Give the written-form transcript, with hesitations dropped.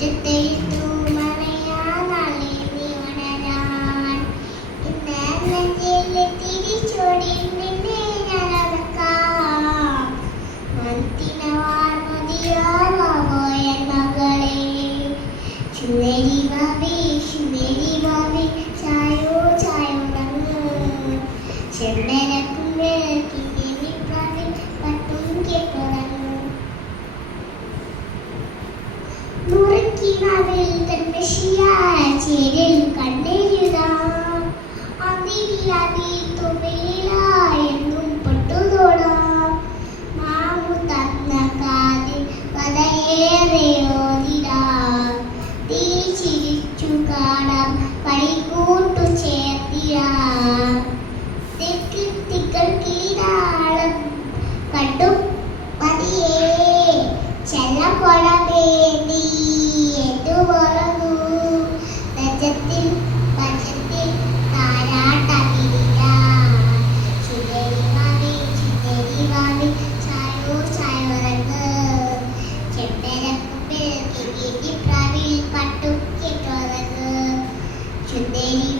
മുറ്റത്തെഴുത്തു മറയാനാളെ നീ ഉണരാൻ ഇന്ന് നെഞ്ചിലെ തിരിച്ചോടി നിന്നെ ഞാൻ അടക്കാം മന്തിനവാർ മതിയാവാമോ എൻ മകളെ ചുവരി ഭാവി ചായോ ചായോ നങ്ങ് ചെമ്മരക്കുമ്പിൽ കിങ്ങിനിപ്രാവിൽ പട്ടും കേട്ടുറങ്ങ് മുറുക്കിനാവിൽ തന്മഷിയായ ചേരിൽ കണ്ണെഴുതാം അന്നില്ലാതെ തുമ്പിലായെന്നും പൊട്ടുതോടാം മാമു തന്ന കാതിൽ പതയേറെയോതിടാം തീ ചിരിച്ചു കാണാം പണിക്കൂട്ടു ചേർത്തിടാം തെക്ക് തിക്കൾ കീഴാളം കണ്ടു പതിയേ ചെല്ലപ്പൊടമേ നീ എന്തു പറഞ്ഞു രജത്തിൽ പച്ചത്തിൽ താരാട്ടമിരിയാം ചുവരി ഭാവി ചായോ ചായോറങ്ങ് ചെമ്പരക്കുമ്പിൽ കിങ്ങിനിപ്രാവിൽ പട്ടും കേട്ടുറങ്ങ് ചുവരി